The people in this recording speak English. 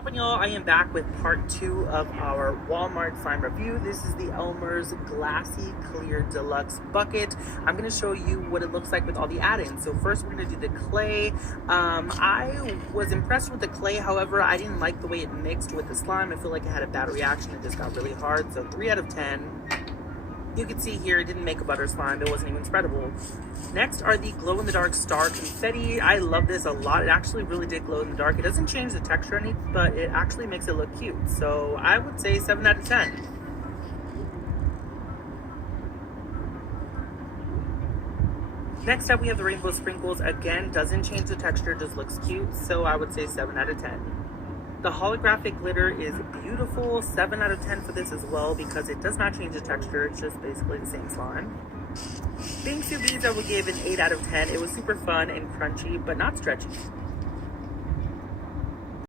Poppin' y'all, I am back with part 2 of our Walmart slime review. This is the Elmer's Glassy Clear Deluxe Bucket. I'm going to show you what it looks like with all the add-ins. So first we're going to do the clay. I was impressed with the clay, however, I didn't like the way it mixed with the slime. I feel like it had a bad reaction, it just got really hard, so 3 out of 10. You can see here it didn't make a butter slime, it wasn't even spreadable. Next are the glow-in-the-dark star confetti. I love this a lot. It actually really did glow in the dark. It doesn't change the texture any, but it actually makes it look cute. So I would say 7 out of 10. Next up we have the rainbow sprinkles. Again, doesn't change the texture, just looks cute. So I would say 7 out of 10. The holographic glitter is beautiful. 7 out of 10 for this as well because it does not change the texture. It's just basically the same slime. Bingsu beads I would give an 8 out of 10. It was super fun and crunchy, but not stretchy.